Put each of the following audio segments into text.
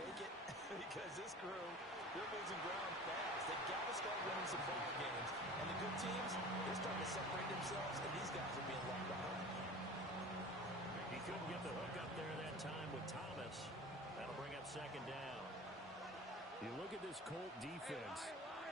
take it because this crew, they're losing ground fast. They've got to start winning some ball games. And the good teams, they're starting to separate themselves, and these guys are being left behind. He couldn't get the hook up there that time with Thomas. That'll bring up second down. You look at this Colt defense.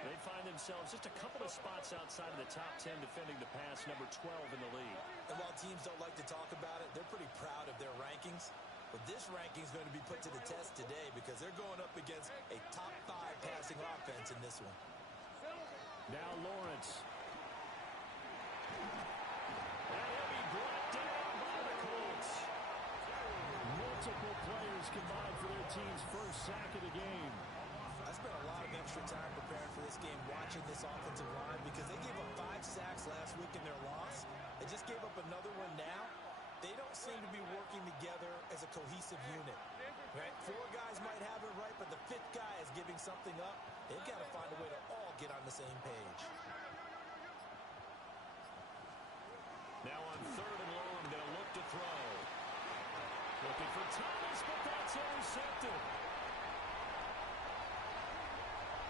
They find themselves just a couple of spots outside of the top 10 defending the pass, number 12 in the league. And while teams don't like to talk about it, they're pretty proud of their rankings. But this ranking is going to be put to the test today because they're going up against a top 5 passing offense in this one. Now Lawrence. And he'll be brought down by the Colts. Multiple players combined for their team's first sack of the game. I spent a lot of extra time preparing for this game watching this offensive line because they gave up 5 sacks last week in their loss. They just gave up another one now. They don't seem to be working together as a cohesive unit. Right? 4 guys might have it right, but the 5th guy is giving something up. They've got to find a way to all get on the same page. Now on 3rd and long, they'll look to throw. Looking for Thomas, but that's intercepted.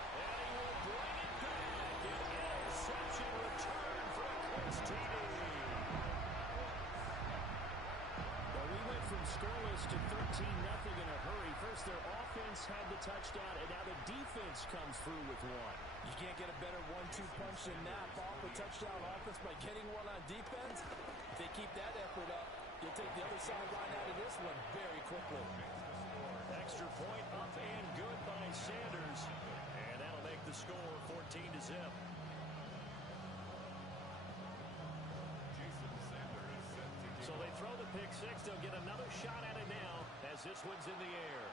And he will bring it back. An interception return for a Colts TD. Well, we went from scoreless to 13-0 in a hurry. First, their offense had the touchdown, and now the defense comes through with one. You can't get a better 1-2 punch than that. Off a touchdown offense by getting one on defense. If they keep that effort up, you'll take the other sideline out of this one very quickly. Extra point up and good by Sanders. And that'll make the score 14-0. So they throw the pick six. They'll get another shot at it now as this one's in the air.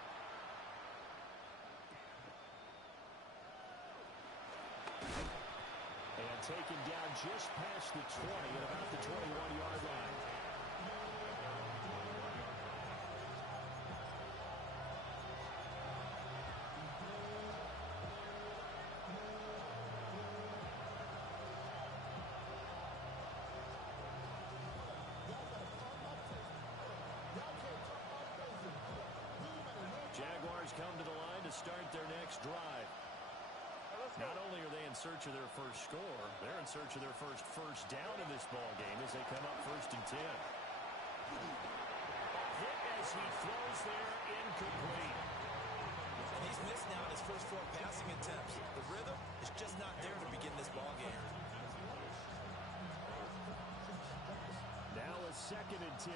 And taken down just past the 20 at about the 21-yard line. Jaguars come to the line to start their next drive. Not only are they in search of their first score, they're in search of their first down in this ball game as they come up 1st and 10. Hit as he throws there, incomplete. And he's missed now in his first 4 passing attempts. The rhythm is just not there to begin this ball game. Now a 2nd and 10.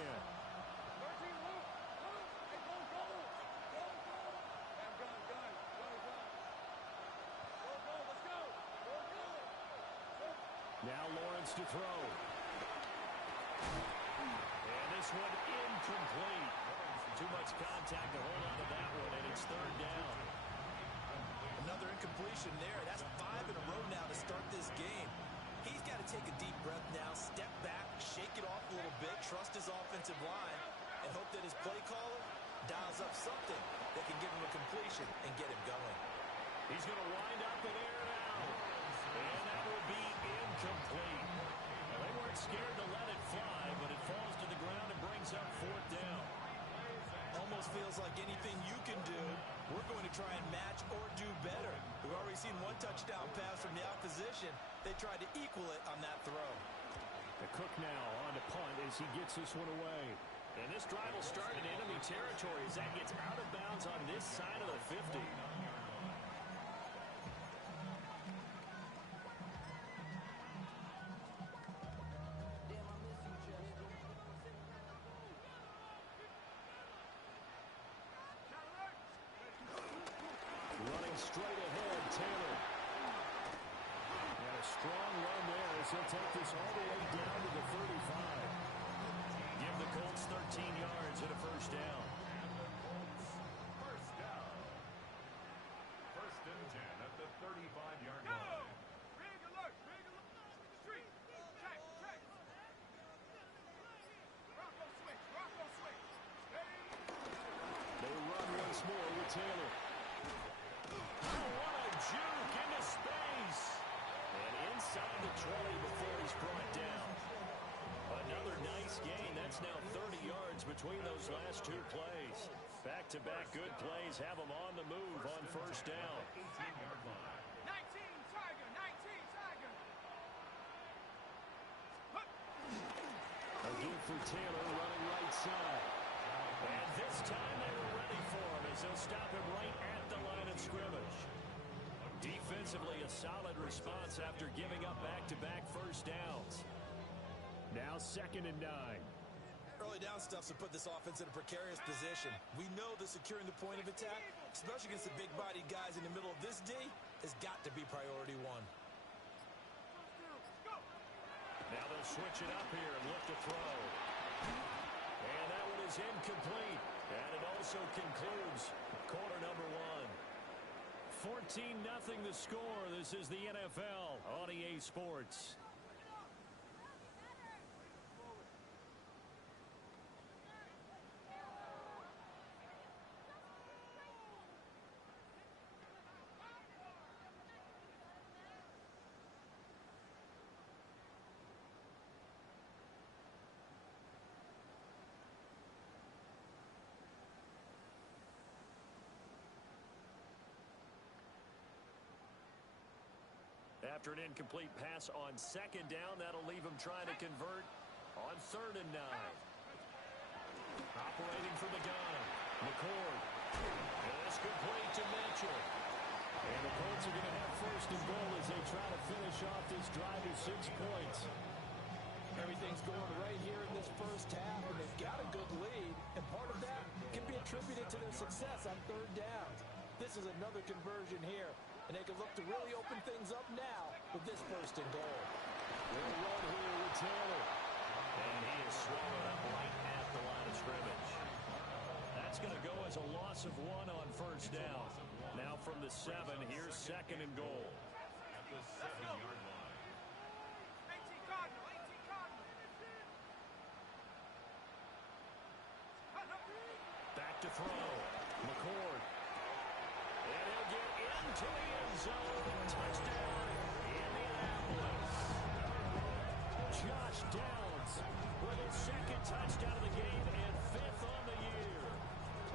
Now Lawrence to throw. And this one incomplete. Too much contact to hold on to that one, and it's 3rd down. Another incompletion there. That's 5 in a row now to start this game. He's got to take a deep breath now, step back, shake it off a little bit, trust his offensive line, and hope that his play caller dials up something that can give him a completion and get him going. He's going to wind up in air now. And that will be incomplete. Now, they weren't scared to let it fly, but it falls to the ground and brings up 4th down. Almost feels like anything you can do, we're going to try and match or do better. We've already seen 1 touchdown pass from the opposition. They tried to equal it on that throw. The Cook now on to punt as he gets this one away. And this drive will start in enemy territory as that gets out of bounds on this side of the 50. Straight ahead, Taylor. And a strong run there as he'll take this all the way down to the 35. Give the Colts 13 yards and a 1st down. 1st down. 1st and 10 at the 35-yard line. Big alert! Big alert! Street! Check! Check! Rocco switch! Rocco switch! Steady! They run once more with Taylor. What a juke into space. And inside the 20 before he's brought down. But Another nice gain. That's now 30 yards between those last two plays. Back-to-back good plays have them on the move on first down. 18-yard line. 19, Tiger, 19, Tiger. Again for Taylor running right side. And this time they were ready for him as they'll stop him right at the line of scrimmage. Defensively, a solid response after giving up back-to-back first downs. Now 2nd and 9. Early down stuff's to put this offense in a precarious position. We know that securing the point of attack, especially against the big-bodied guys in the middle of this D, has got to be priority one. Now they'll switch it up here and look to throw. And that one is incomplete. And it also concludes quarter number 1. 14-0 the score. This is the NFL on EA Sports. After an incomplete pass on 2nd down, that'll leave him trying to convert on 3rd and 9. Operating from the gun, McCord. And it's complete to Mitchell. And the Colts are going to have 1st and goal as they try to finish off this drive with 6 points. Everything's going right here in this first half, and they've got a good lead, and part of that can be attributed to their success on 3rd down. This is another conversion here, and they can look to really open things up now with this 1st and goal. They'll run here with Taylor. And he is swallowed up right at the line of scrimmage. That's going to go as a loss of 1 on 1st down. Now from the 7, here's 2nd and goal. At the 7-yard line. 18 Cardinal, 18 Cardinal. Back to throw. McCord. And he'll get into the end zone. Touchdown, Indianapolis. Josh Downs with his 2nd touchdown of the game and 5th on the year.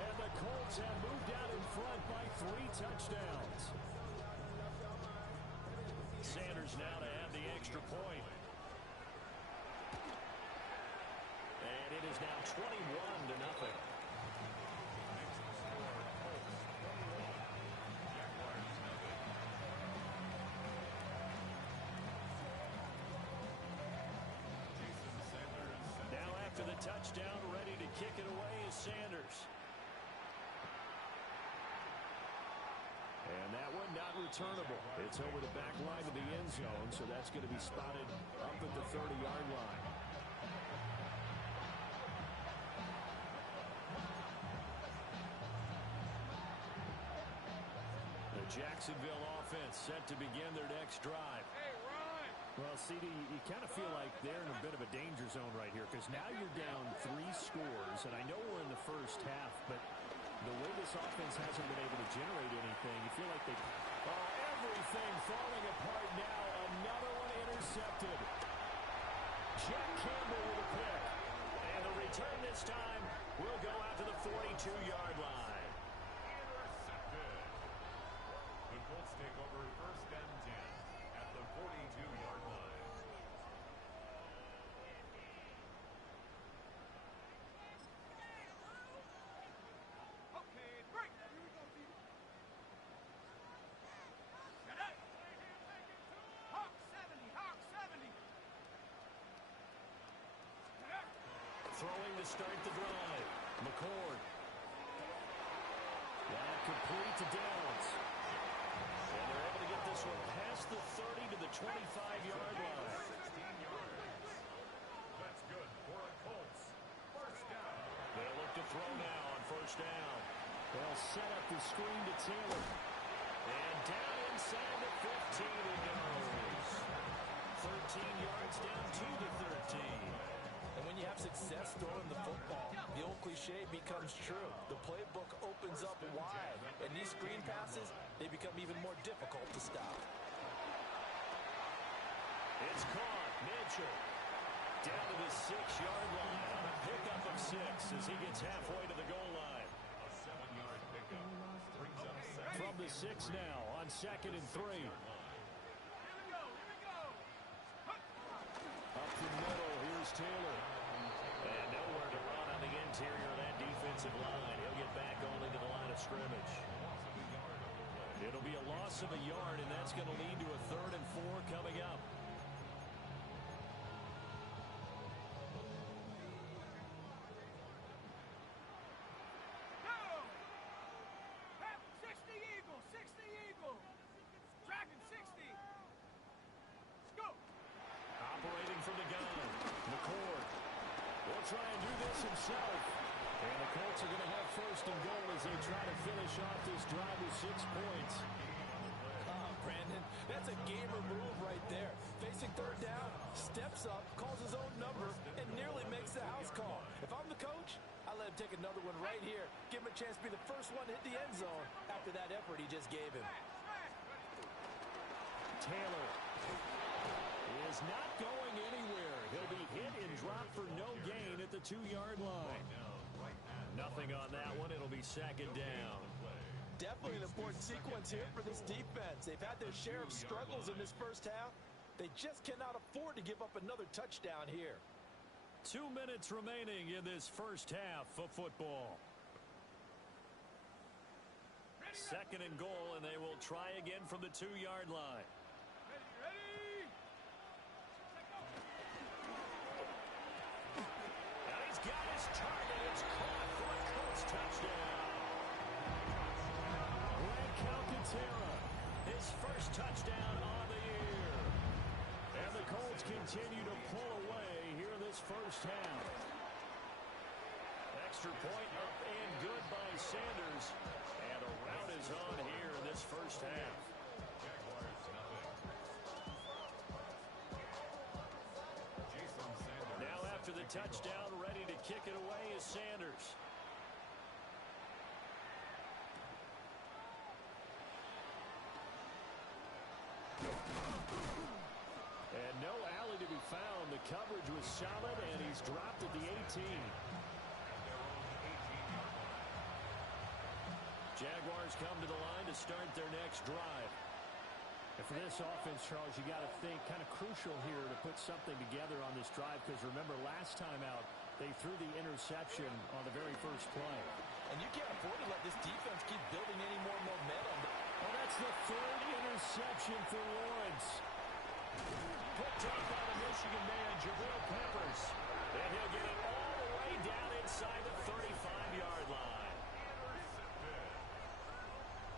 And the Colts have moved out in front by 3 touchdowns. Sanders now to have the extra point. And it is now 21-0. After the touchdown, ready to kick it away is Sanders. And that one not returnable. It's over the back line of the end zone, so that's going to be spotted up at the 30-yard line. The Jacksonville offense set to begin their next drive. Hey, Ron. Well, CD, you kind of feel like they're in a bit of a danger zone right here because now you're down 3 scores, and I know we're in the first half, but the way this offense hasn't been able to generate anything, you feel like they... Oh, everything falling apart now. Another one intercepted. Jack Campbell with a pick. And the return this time will go out to the 42-yard line. Intercepted. The Colts take over 1st and 10 at the 42-yard line. Okay, break. Get up. Hawk 70, Hawk 70. Get up. Throwing to start the drive. McCord. That complete to Downs. And they're able to get this one past the 30 to the 25-yard line. 16 yards. That's good for a Colts. 1st down. They'll look to throw now on 1st down. They'll set up the screen to Taylor. And down inside the 15 it goes. 13 yards down to the 13. And when you have success throwing the football, the old cliche becomes true. The playbook opens up wide, and these screen passes, they become even more difficult to stop. It's caught. Mitchell. Down to the 6-yard line on a pickup of 6 as he gets halfway to the goal line. A 7-yard pickup brings up From the 6 now on 2nd and 3. Here we go. Up the middle, here's Taylor. And nowhere to run on the interior of that defensive line. He'll get back only to the line of scrimmage. It'll be a loss of a yard, and that's going to lead to a 3rd and 4 coming up. Go! 60 Eagle, 60 Eagle. Dragon 60. Go! Operating from the gun, McCord will try and do this himself. And the Colts are going to have 1st and goal as they try to finish off this drive with 6 points. Brandon, that's a gamer move right there. Facing 3rd down, steps up, calls his own number, and nearly makes the house call. If I'm the coach, I let him take another one right here. Give him a chance to be the first one to hit the end zone after that effort he just gave him. Taylor is not going anywhere. He'll be hit and dropped for no gain at the 2-yard line. Nothing on that one. It'll be 2nd down. Definitely an important sequence here for this defense. They've had their share of struggles in this first half. They just cannot afford to give up another touchdown here. 2 minutes remaining in this first half of football. 2nd and goal, and they will try again from the 2-yard line. Ready? Now he's got his target. It's caught for a Colts touchdown. His first touchdown on the year. And the Colts continue to pull away here in this first half. Extra point up and good by Sanders. And a rout is on here in this first half. Now after the touchdown, ready to kick it away is Sanders. And no alley to be found. The coverage was solid, and he's dropped at the 18. Jaguars come to the line to start their next drive. And for this offense, Charles, you got to think kind of crucial here to put something together on this drive, because remember last time out, they threw the interception on the very first play. And you can't afford to let this defense keep building any more momentum. Well, that's the 3rd interception for Lawrence. Picked up by the Michigan man, Jabril Peppers. And he'll get it all the way down inside the 35-yard line.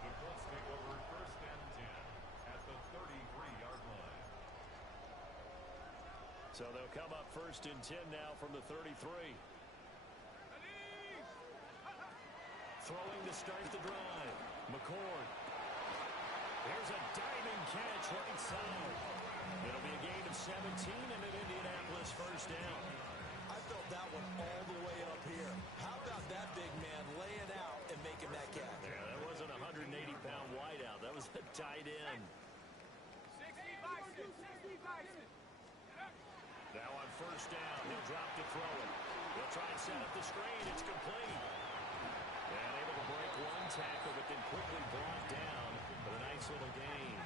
The Colts take over 1st and 10 at the 33-yard line. So they'll come up 1st and 10 now from the 33. Throwing to start the drive. McCord. There's a diving catch right side. It'll be a gain of 17 and an Indianapolis 1st down. I felt that one all the way up here. How about that big man laying out and making that catch? Yeah, that wasn't a 180-pound wideout. That was a tight end. 60 Bison, 60 Bison. Now on 1st down, he'll drop to throw it. He'll try and set up the screen. It's complete. And able to break one tackle, but then quickly brought down. But a nice little gain.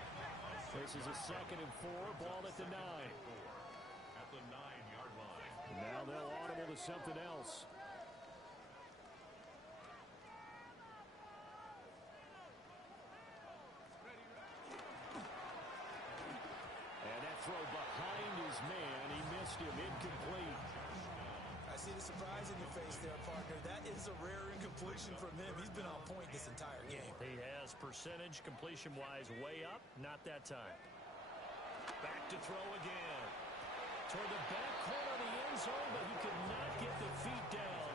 This is a 2nd and 4, ball at the 9. At the 9-yard line. Now they'll audible to something else. And that throw behind his man. He missed him. Incomplete. I see the surprise in your face there, partner. That is a rare incompletion from him. He's been on point this entire game. He has percentage completion-wise way up. Not that time. Back to throw again. Toward the back corner of the end zone, but he could not get the feet down.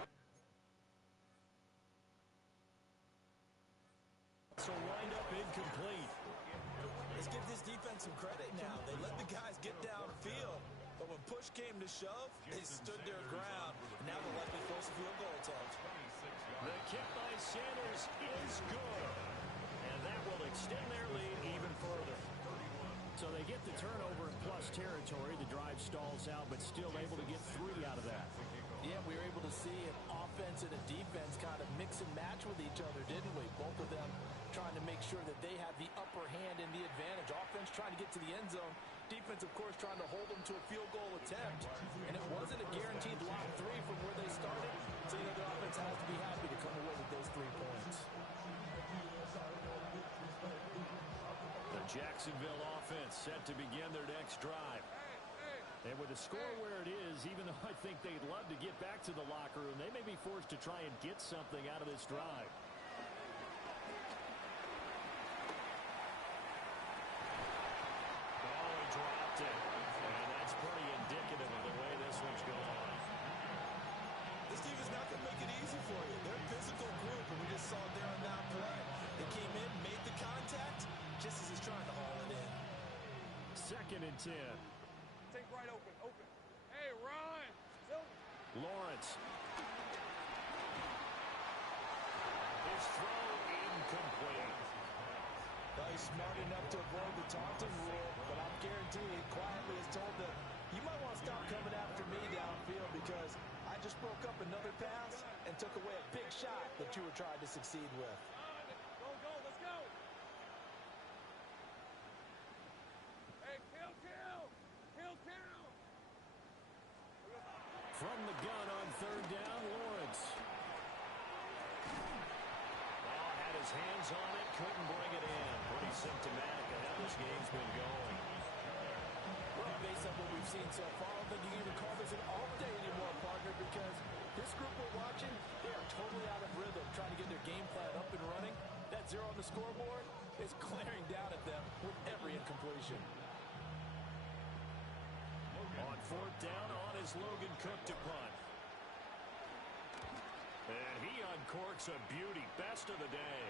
So wind up incomplete. Let's give this defense some credit now. They let the guys get downfield, but when push came to shove, they stood their ground. Now they'll likely force a field goal attempt. The kick by Sanders is good. And that will extend their lead even further. So they get the turnover and plus foul territory. The drive stalls out, but still able to get 3 out of that. Yeah, we were able to see an offense and a defense kind of mix and match with each other, didn't we? Both of them trying to make sure that they have the upper hand and the advantage. Offense trying to get to the end zone. Defense, of course, trying to hold them to a field goal attempt. And it wasn't a guaranteed lock 3 from where they started. So, you know, the offense has to be happy to come away with those 3 points. The Jacksonville offense set to begin their next drive. And with the score where it is, even though I think they'd love to get back to the locker room, they may be forced to try and get something out of this drive. Oh, he dropped it. And that's pretty indicative of the way this one's going. This team is not going to make it easy for you. They're a physical group, and we just saw it there on that play. They came in, made the contact, just as he's trying to haul it in. 2nd and 10. Take right open. Hey, Ron. Lawrence. His throw incomplete. Well, he's smart enough to avoid the taunting rule, but I'm guaranteed quietly has told them, you might want to stop coming after me downfield because I just broke up another pass and took away a big shot that you were trying to succeed with. Go, let's go. Hey, kill. From the gun on 3rd down, Lawrence. Oh, had his hands on it, couldn't bring it in. Pretty symptomatic of how this game's been going. Well, based on what we've seen so far, I don't think you can even call this an off day anymore, partner, because this group we're watching, they are totally out of rhythm, trying to get their game plan up and running. That 0 on the scoreboard is glaring down at them with every incompletion. On 4th down, on is Logan Cook to punt. And he uncorks a beauty. Best of the day.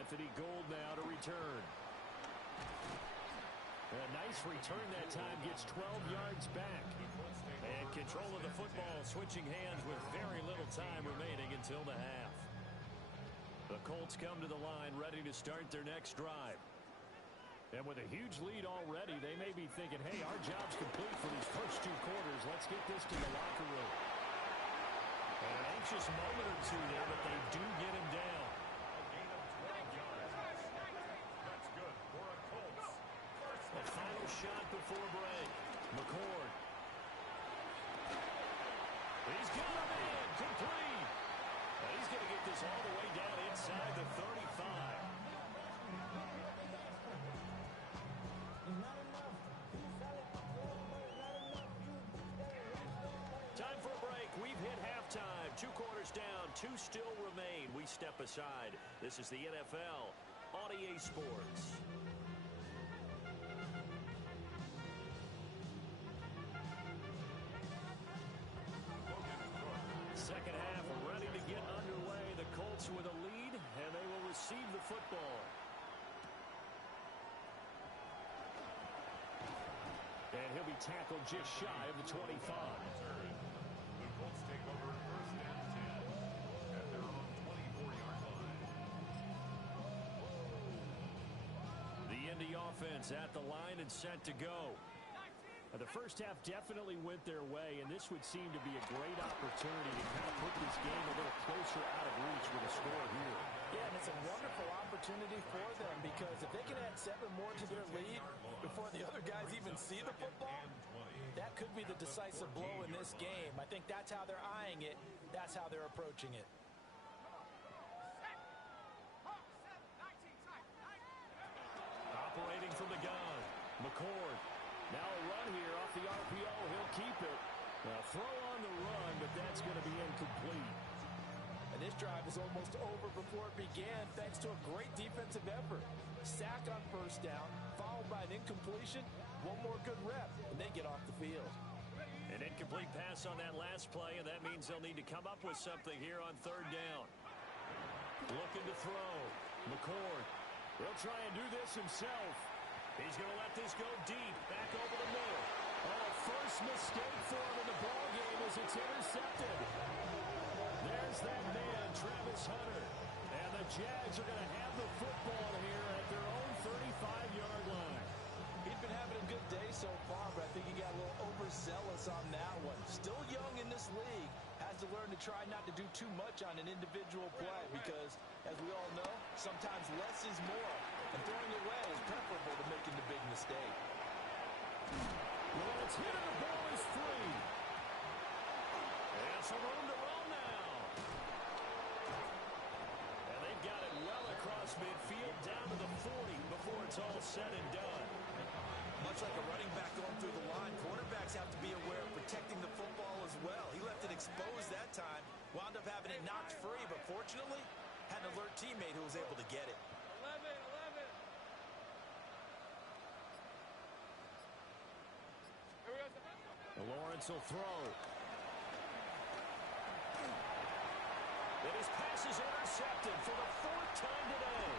Anthony Gould now to return. A nice return that time, gets 12 yards back. And control of the football, switching hands with very little time remaining until the half. The Colts come to the line, ready to start their next drive. And with a huge lead already, they may be thinking, hey, our job's complete for these first 2 quarters. Let's get this to the locker room. And an anxious moment or two there, but they do get him down. A gain of 12 yards. That's good for a Colts. A final shot before break. McCord. He's got him in. Complete. And he's going to get this all the way down inside the 35. Time for a break. We've hit halftime. 2 quarters down. 2 still remain. We step aside. This is the NFL on EA Sports. Second half ready to get underway. The Colts with a lead, and they will receive the football. And he'll be tackled just shy of the 25. The Colts take over 1st and 10 at their own 24-yard line. The Indy offense at the line and set to go. The first half definitely went their way, and this would seem to be a great opportunity to kind of put this game a little closer out of reach with a score here. Yeah, and it's a wonderful opportunity for them because if they can add 7 more to their lead before the other guys even see the football, that could be the decisive blow in this game. I think that's how they're eyeing it. That's how they're approaching it. Operating from the gun. McCord. Now a run here off the RPO. He'll keep it. Throw on the run, but that's going to be incomplete. And this drive is almost over before it began thanks to a great defensive effort. Sack on 1st down, followed by an incompletion. 1 more good rep, and they get off the field. An incomplete pass on that last play, and that means they'll need to come up with something here on 3rd down. Looking to throw. McCord. He'll try and do this himself. He's going to let this go deep. Back over the middle. Oh, first mistake for him in the ballgame as it's intercepted. There's that man, Travis Hunter. And the Jags are going to have the football here at their own 35-yard line. He'd been having overzealous on that one. Still young in this league. Has to learn to try not to do too much on an individual play because, as we all know, sometimes less is more. And throwing it away is preferable to making the big mistake. Well, it's hit and the ball is free. And some room to run now. And they've got it well across midfield down to the 40 before it's all said and done. Much like a running back going through the line, quarterbacks have to be aware of protecting the football as well. He left it exposed that time, wound up having it knocked free, but fortunately, had an alert teammate who was able to get it. 11. Here we go. Lawrence will throw. And his pass is intercepted for the 4th time today.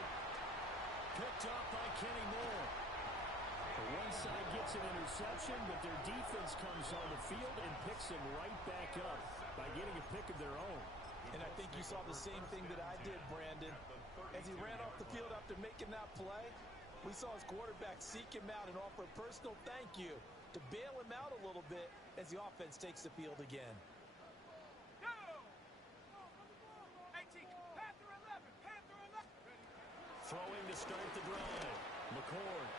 Picked off by Kenny Moore. One side gets an interception, but their defense comes on the field and picks him right back up by getting a pick of their own. And I think you saw the same thing that I did, Brandon. As he ran off the field after making that play, we saw his quarterback seek him out and offer a personal thank you to bail him out a little bit as the offense takes the field again. Go! 18. Panther 11. Throwing to start the drive. McCord.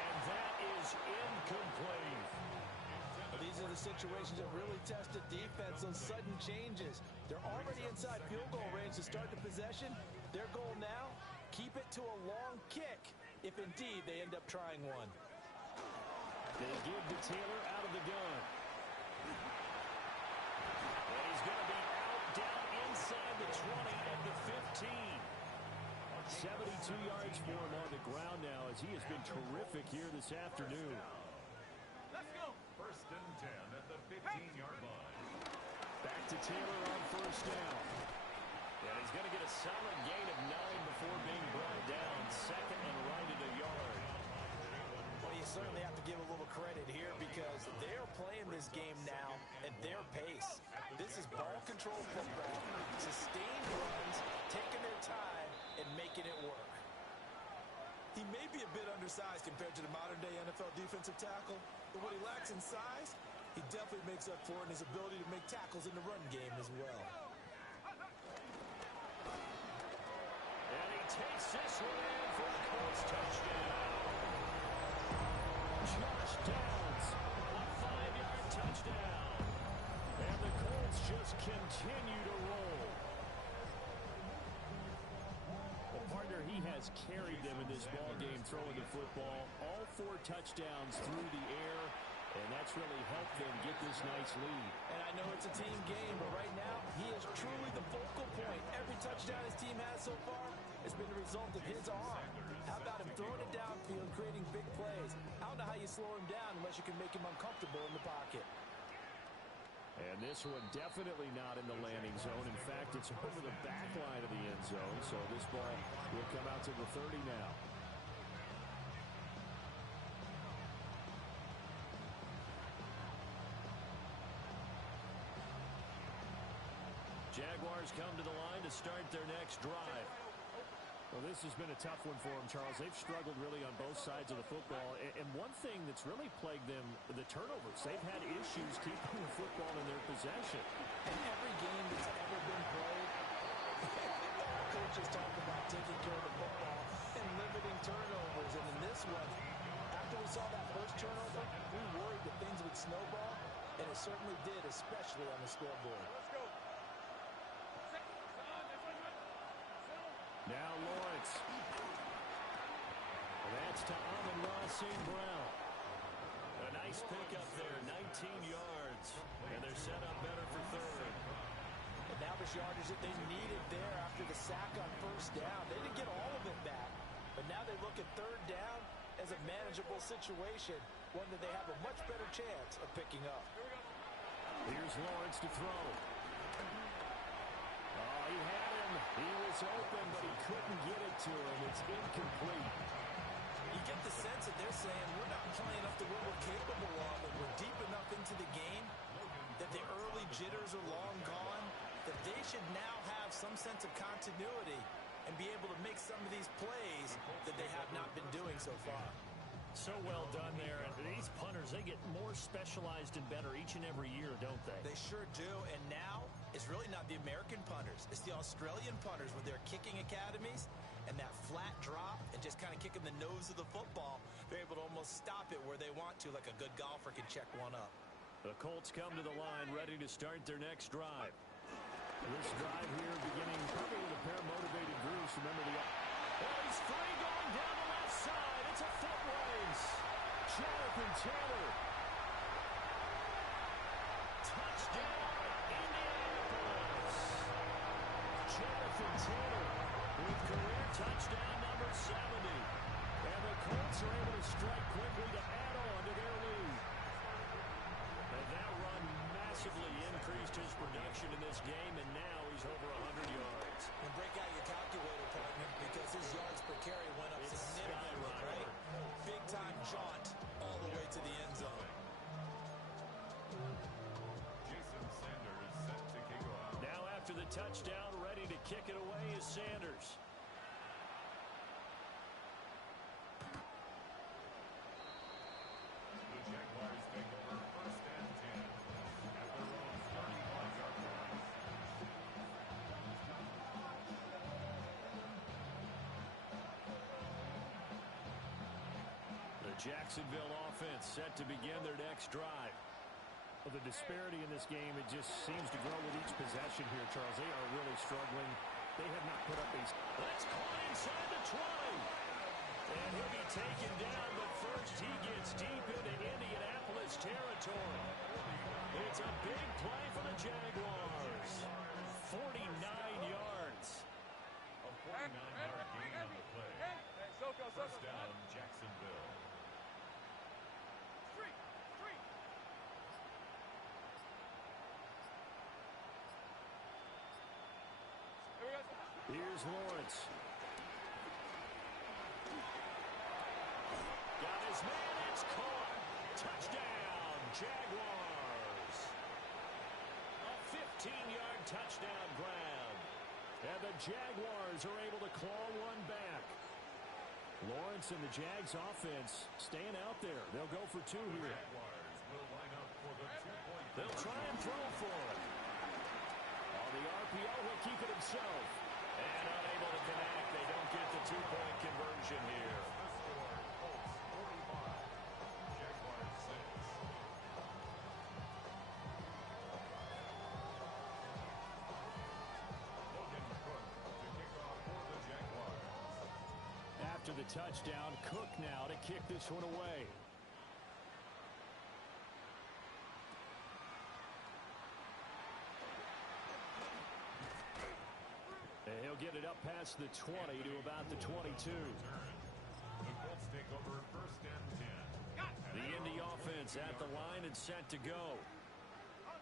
And that is incomplete. These are the situations that really test the defense, those sudden changes. They're already inside field goal range to start the possession. Their goal now, keep it to a long kick, if indeed they end up trying one. They give to Taylor out of the gun. And he's going to be out down inside the 20 at the 15. 72 yards for him on the ground now as he has been terrific here this afternoon. Let's go. 1st and 10 at the 15-yard line. Back to Taylor on 1st down. And he's going to get a solid gain of 9 before being brought down. 2nd and right at a yard. Well, you certainly have to give a little credit here because they're playing this game now at their pace. This is ball control football, sustained runs, taking their time, and making it work. He may be a bit undersized compared to the modern-day NFL defensive tackle, but what he lacks in size, he definitely makes up for in his ability to make tackles in the run game as well. And he takes this one in for the Colts touchdown. Josh Downs, a 5-yard touchdown. And the Colts just continue to roll. Well, partner, he has carried them in this ball game, throwing the football. All 4 touchdowns through the air, and that's really helped them get this nice lead. And I know it's a team game, but right now, he is truly the focal point. Every touchdown his team has so far has been the result of his arm. How about him throwing it downfield, creating big plays? I don't know how you slow him down unless you can make him uncomfortable in the pocket. And this one definitely not in the landing zone. In fact, it's over the back line of the end zone, so this ball will come out to the 30 now. Jaguars come to the line to start their next drive. Well, this has been a tough one for them, Charles. They've struggled really on both sides of the football. And one thing that's really plagued them, the turnovers. They've had issues keeping the football in their possession. In every game that's ever been played, coaches talk about taking care of the football and limiting turnovers. And in this one, after we saw that first turnover, we worried that things would snowball, and it certainly did, especially on the scoreboard. Let's go. Now Lawrence. That's to Amon-Ra St. Brown. A nice pickup there, 19 yards. And they're set up better for 3rd. And now the yardage that they needed there after the sack on 1st down. They didn't get all of it back, but now they look at 3rd down as a manageable situation, one that they have a much better chance of picking up. Here's Lawrence to throw. Oh, he had him. He was open, but he couldn't get it to him. It's incomplete. You get the sense that they're saying we're not playing up to what we're capable of, and we're deep enough into the game that the early jitters are long gone, that they should now have some sense of continuity and be able to make some of these plays that they have not been doing so far. So well done there. And these punters, they get more specialized and better each and every year, don't they? They sure do. And now it's really not the American punters. It's the Australian punters with their kicking academies and that flat drop and just kind of kicking the nose of the football. They're able to almost stop it where they want to, like a good golfer can check one up. The Colts come to the line ready to start their next drive. This drive here beginning probably with a pair of motivated groups. Remember the... Oh, he's free going down the left side. It's a foot race. Jonathan Taylor. Touchdown, Indianapolis. Jonathan Taylor with career touchdown number 70. And the Colts are able to strike quickly to add on to their lead. And that run massively increased his production in this game, and now he's over 100 yards. And break out your calculator, partner, because his yards per carry went up significantly, right? Big-time jaunt all the way to the end zone. Jason Sanders set to kick off. Now after the touchdown, ready to kick it away is Sanders. The Jaguars take over first and 10 at their own 35-yard line. The Jacksonville offense set to begin their next drive. Well, the disparity in this game, it just seems to grow with each possession here, Charles. They are really struggling. They have not put up a... That's caught inside the 20. And he'll be taken down, but first he gets deep into Indianapolis territory. It's a big play for the Jaguars. 49 yards. A 49-yard gain on the play. First down, Jacksonville. Here's Lawrence. Got his man, it's caught. Touchdown, Jaguars. A 15-yard touchdown grab. And the Jaguars are able to claw one back. Lawrence and the Jags offense staying out there. They'll go for two here. Jaguars will line up for the two-point. They'll try and throw for it. On the RPO, he'll keep it himself. And unable to connect. They don't get the two-point conversion here. The score, Colts 45, Jaguars 6. Logan Cook to kick off for the Jaguars. After the touchdown, Cook now to kick this one away. And he'll get it up past the 20 to about the 22. The Colts take over first and 10. The Indy offense at the line and set to go.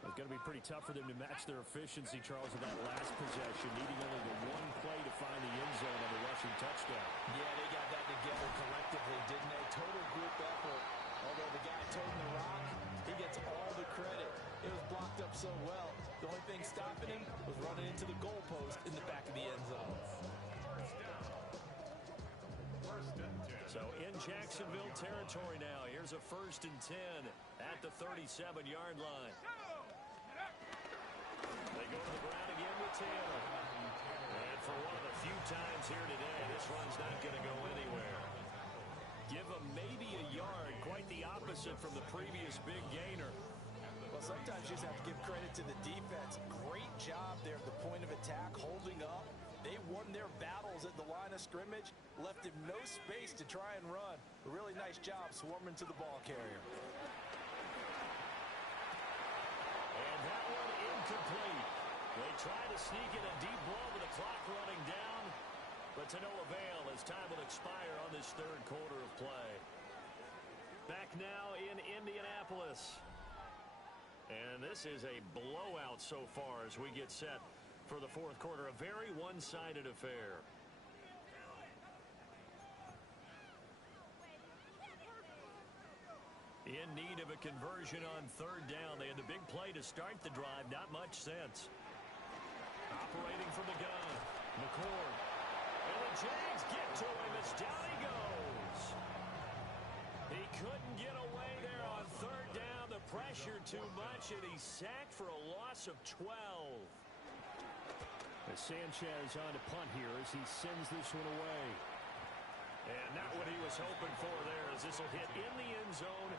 It's going to be pretty tough for them to match their efficiency, Charles, with that last possession, needing only the one play to find the end zone on the rushing touchdown. Yeah, they got that together collectively, didn't they? Total group effort. Although the guy toting the rock, he gets all the credit. It was blocked up so well. The only thing stopping him was running into the goalpost in the back of the end zone. First and 10. So in Jacksonville territory now. Here's a first and 10 at the 37-yard line. They go to the ground again with Taylor. And for one of the few times here today, this run's not going to go anywhere. Give him maybe a yard, quite the opposite from the previous big gainer. Well, sometimes you just have to give credit to the defense. Great job there at the point of attack, holding up. They won their battles at the line of scrimmage, left him no space to try and run. A really nice job swarming to the ball carrier. And that one incomplete. They try to sneak in a deep ball with the clock running down, but to no avail as time will expire on this third quarter of play. Back now in Indianapolis. And this is a blowout so far as we get set for the fourth quarter. A very one-sided affair. In need of a conversion on third down. They had the big play to start the drive. Not much sense. Operating from the gun. McCord. And the Jags get to him as down he goes. pressure too much, and he's sacked for a loss of 12. As Sanchez on to punt here as he sends this one away. And not what he was hoping for there, as this will hit in the end zone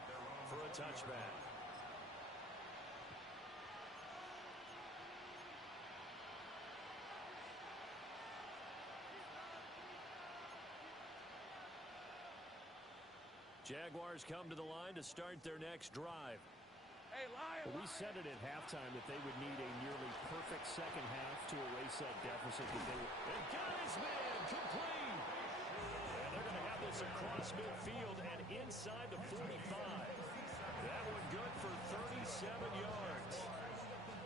for a touchback. Jaguars come to the line to start their next drive. Hey, Lion! Well, we said it at halftime that they would need a nearly perfect second half to erase that deficit that they were. And got his man complete. And they're going to have this across midfield and inside the 45. That one good for 37 yards.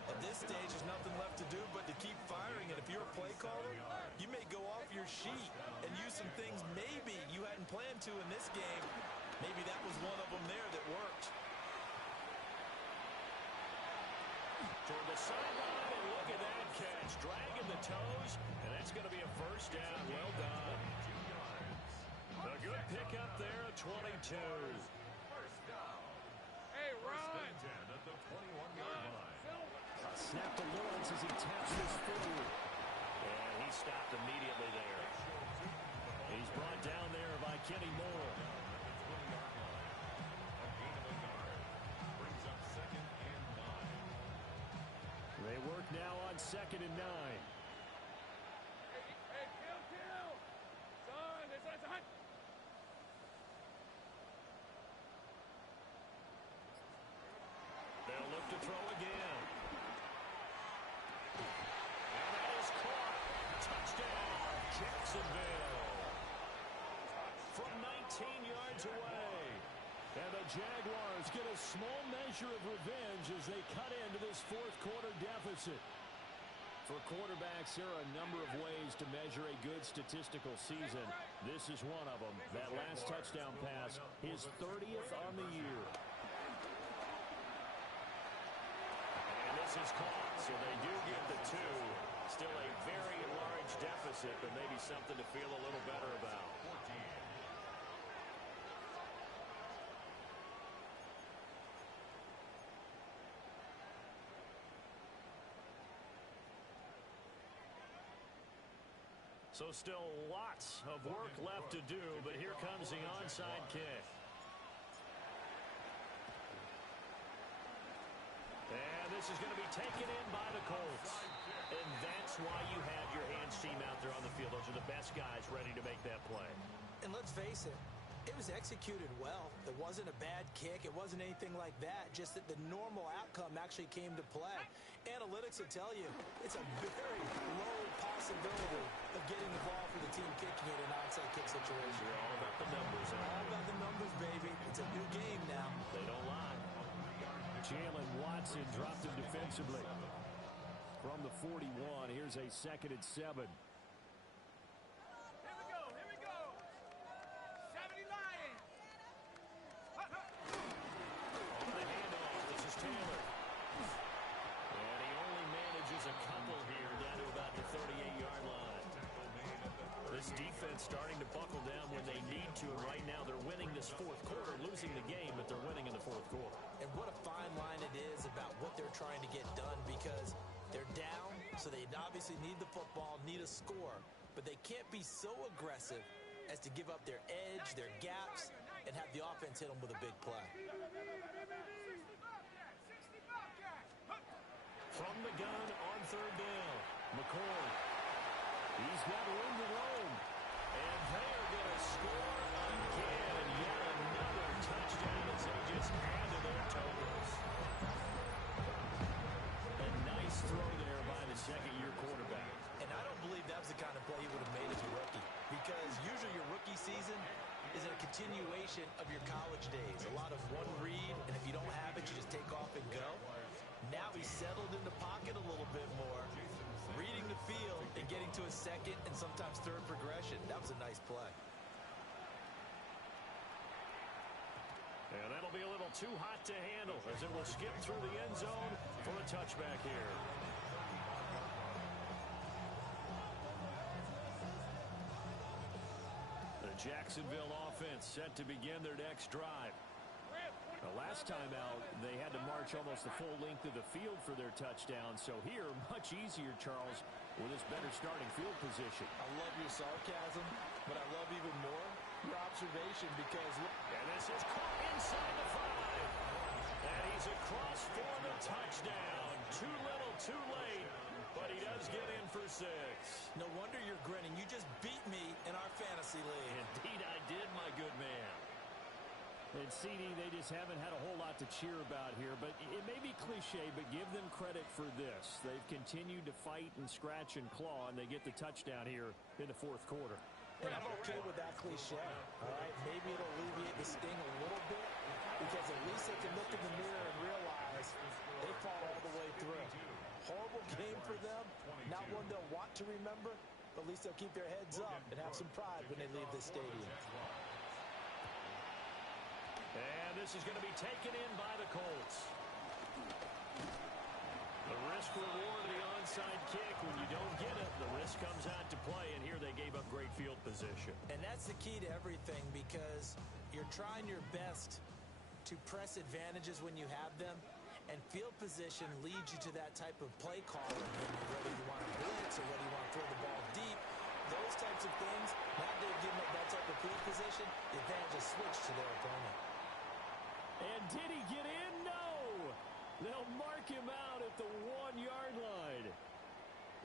At this stage, there's nothing left to do but to keep firing. And if you're a play caller, you may go off your sheet and use some things maybe you hadn't planned to in this game. Maybe that was one of them there that worked. Toward the sideline, and look at that catch. Dragging the toes, and that's going to be a first down. Well done. A good pickup there at 22. Hey, First run! and 10 at the 21-yard line. Snap to Lawrence as he taps this forward. And he stopped immediately there. He's brought down there by Kenny Moore. They work now on 2nd and 9. Hey, kill! Son, it's a hunt! They'll look to throw again. And that is caught. Touchdown, Jacksonville. From 19 yards away. And the Jaguars get a small measure of revenge as they cut into this fourth quarter deficit. For quarterbacks, there are a number of ways to measure a good statistical season. This is one of them. That last touchdown pass, his 30th on the year. And this is caught, so they do get the two. Still a very large deficit, but maybe something to feel a little better about. So still lots of work left to do, but here comes the onside kick. And this is going to be taken in by the Colts. And that's why you have your hands team out there on the field. Those are the best guys ready to make that play. And let's face it, it was executed well. It wasn't a bad kick. It wasn't anything like that. Just that the normal outcome actually came to play. Analytics will tell you it's a very low possibility of getting the ball for the team kicking it in an onside kick situation. You're all about the numbers. All about the numbers, baby. It's a new game now. They don't lie. Jalen Watson dropped him defensively. From the 41, here's a 2nd and 7. Here we go! 70 Lions! On the handoff, this is Taylor. And he only manages a couple here down to about the 38-yard line. This defense starting to buckle down when they need to, and right now they're winning this fourth quarter, losing the game, but they're winning in the fourth quarter. And what a fine line it is about what they're trying to get done, because they're down, so they obviously need the football, need a score, but they can't be so aggressive as to give up their edge, their gaps, and have the offense hit them with a big play. From the gun on 3rd down, McCoy. He's got room to roam. And they're going to score again. Yet another touchdown as they just add to their totals. A nice throw there by the second-year quarterback. And I don't believe that was the kind of play he would have made as a rookie, because usually your rookie season is a continuation of your college days. A lot of one read, and if you don't have it, you just take off and go. Now he's settled in the pocket a little bit more, reading the field and getting to a second and sometimes third progression. That was a nice play. And that'll be a little too hot to handle as it will skip through the end zone for a touchback here. The Jacksonville offense set to begin their next drive. A last time out, they had to march almost the full length of the field for their touchdown. So here, much easier, Charles, with this better starting field position. I love your sarcasm, but I love even more your observation because... And this is caught inside the 5. And he's across for the touchdown. Too little, too late, but he does get in for 6. No wonder you're grinning. You just beat me in our fantasy league. Indeed I did, my good man. And CD, they just haven't had a whole lot to cheer about here, but it may be cliche, but give them credit for this. They've continued to fight and scratch and claw, and they get the touchdown here in the fourth quarter. And I'm okay with that cliche, all right? Maybe it'll alleviate the sting a little bit because at least they can look in the mirror and realize they fought all the way through. Horrible game for them, not one they'll want to remember, but at least they'll keep their heads up and have some pride when they leave this stadium. And this is going to be taken in by the Colts. The risk reward of the onside kick. When you don't get it, the risk comes out to play, and here they gave up great field position. And that's the key to everything because you're trying your best to press advantages when you have them, and field position leads you to that type of play calling, whether you want to blitz or whether you want to throw the ball deep. Those types of things, now they've given up that type of field position, the advantage is switched to their opponent. And did he get in? No! They'll mark him out at the 1-yard line.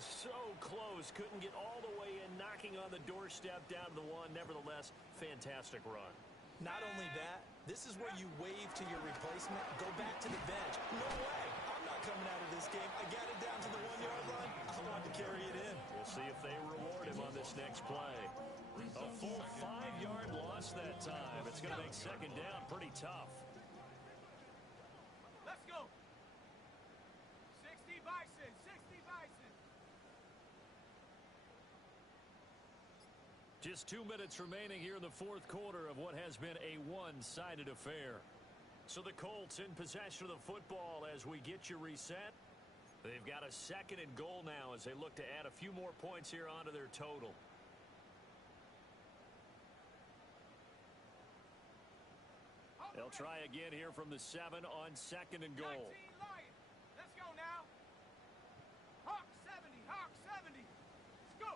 So close. Couldn't get all the way in, knocking on the doorstep down to the 1. Nevertheless, fantastic run. Not only that, this is where you wave to your replacement, go back to the bench. No way! I'm not coming out of this game. I got it down to the 1-yard line. I want to carry it in. We'll see if they reward him on this next play. A full 5-yard loss that time. It's going to make second down pretty tough. Let's go. 60 Bison, 60 Bison. Just 2 minutes remaining here in the fourth quarter of what has been a one-sided affair. So the Colts in possession of the football as we get you reset. They've got a 2nd and goal now as they look to add a few more points here onto their total. They'll try again here from the 7 on 2nd and goal. 19 Lions. Let's go now. Hawk 70, Hawk 70. Let's go.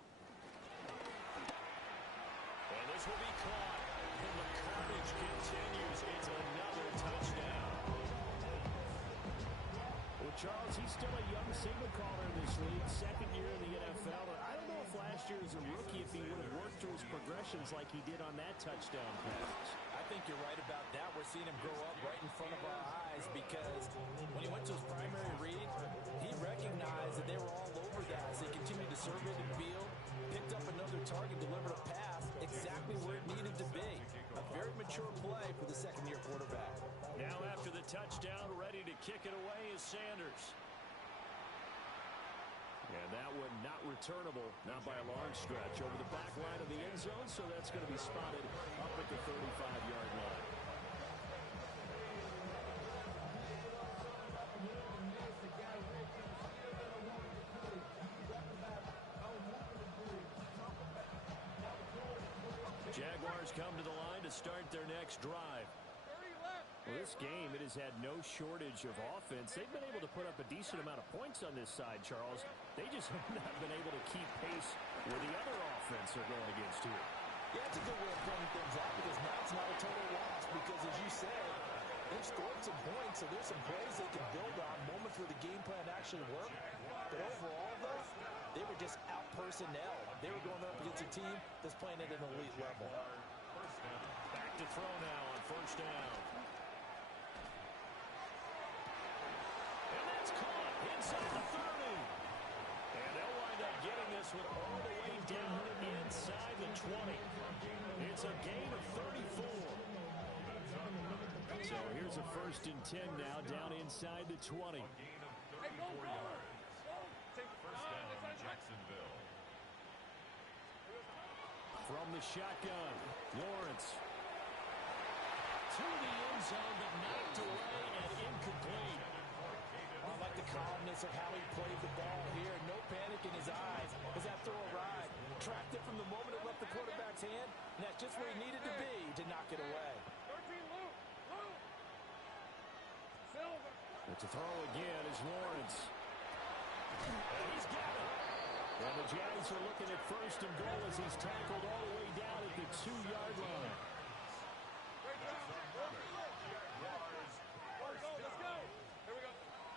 And this will be caught. And the carnage continues. It's another touchdown. Well, Charles, he's still a young signal caller in this league, 2nd year in the NFL. I don't know if last year as a rookie, if he would have worked through his progressions like he did on that touchdown pass. I think you're right about that. We're seeing him grow up right in front of our eyes because when he went to his primary read, he recognized that they were all over that as they continued to survey the field, picked up another target, delivered a pass exactly where it needed to be. A very mature play for the 2nd-year quarterback. Now after the touchdown, ready to kick it away is Sanders. And that one not returnable, not by a large stretch, over the back line of the end zone, so that's going to be spotted up at the 35-yard line. Jaguars come to the line to start their next drive. Well, this game, it has had no shortage of offense. They've been able to put up a decent amount of points on this side, Charles. They just have not been able to keep pace where the other offense are going against here. Yeah, it's a good way of pointing things out because now it's not a total loss because, as you said, they've scored some points, so there's some plays they can build on, moments where the game plan actually worked. But overall, though, they were just out-personnel. They were going up against a team that's playing at an elite level. Back to throw now on 1st down. And that's caught inside the 30. And they'll wind up getting this one all the way down inside the 20. It's a gain of 34. So here's a 1st and 10 now, down inside the 20. Hey, go, go. First down, Jacksonville. From the shotgun, Lawrence. To the end zone, but knocked away and incomplete. I like the calmness of how he played the ball here. No panic in his eyes as that throw arrived. Tracked it from the moment it left the quarterback's hand, and that's just where he needed to be to knock it away. 13 Luke. Luke. But to throw again is Lawrence. And he's got it. And the Jags are looking at first and goal as he's tackled all the way down at the 2-yard line.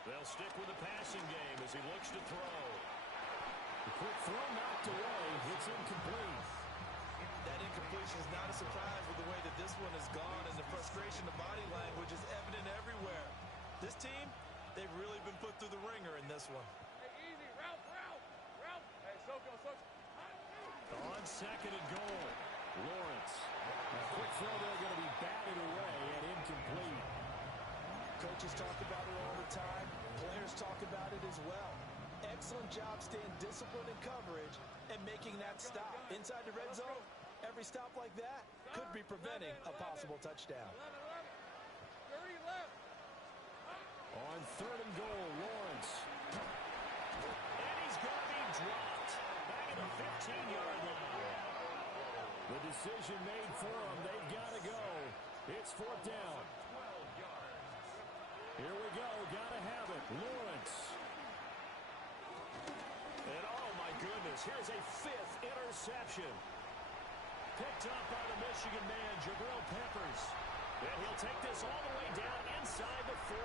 They'll stick with the passing game as he looks to throw. The quick throw knocked away. It's incomplete. That incompletion is not a surprise with the way that this one has gone, and the frustration of body language is evident everywhere. This team, they've really been put through the ringer in this one. Hey, easy. Ralph. Hey, Soko. On second and goal, Lawrence. A quick throw there going to be batted away and incomplete. Coaches talk about it all the time. Players talk about it as well. Excellent job staying disciplined in coverage and making that stop. Inside the red zone, every stop like that could be preventing a possible touchdown. 30 left. On third and goal, Lawrence. And he's going to be dropped. Back at the 15-yard line. The decision made for them. They've got to go. It's fourth down. Here we go. Got to have it. Lawrence. And oh, my goodness. Here's a fifth interception. Picked up by the Michigan man, Jabril Peppers. And he'll take this all the way down inside the 40.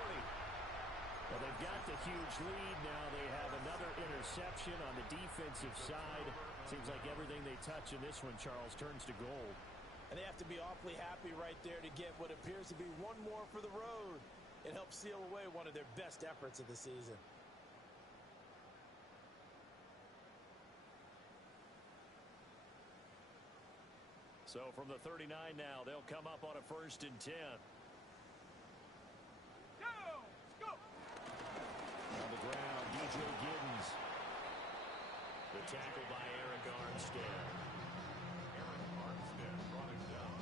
Well, they've got the huge lead. Now they have another interception on the defensive side. Seems like everything they touch in this one, Charles, turns to gold. And they have to be awfully happy right there to get what appears to be one more for the road. It helps seal away one of their best efforts of the season. So from the 39 now, they'll come up on a 1st and 10. Go! On the ground, DJ Giddens. The tackle by Eric Armstead. Eric Armstead brought him down.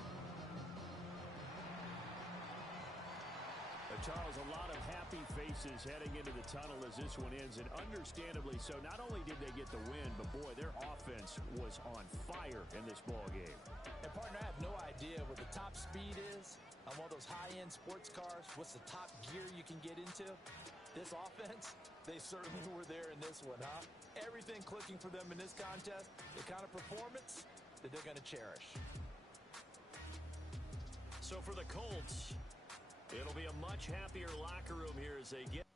Charles, a lot of happy faces heading into the tunnel as this one ends, and understandably so. Not only did they get the win, but boy, their offense was on fire in this ball game. And partner, I have no idea what the top speed is on one of those high-end sports cars. What's the top gear you can get into? This offense, they certainly were there in this one, huh? Everything clicking for them in this contest, the kind of performance that they're going to cherish. So for the Colts, it'll be a much happier locker room here as they get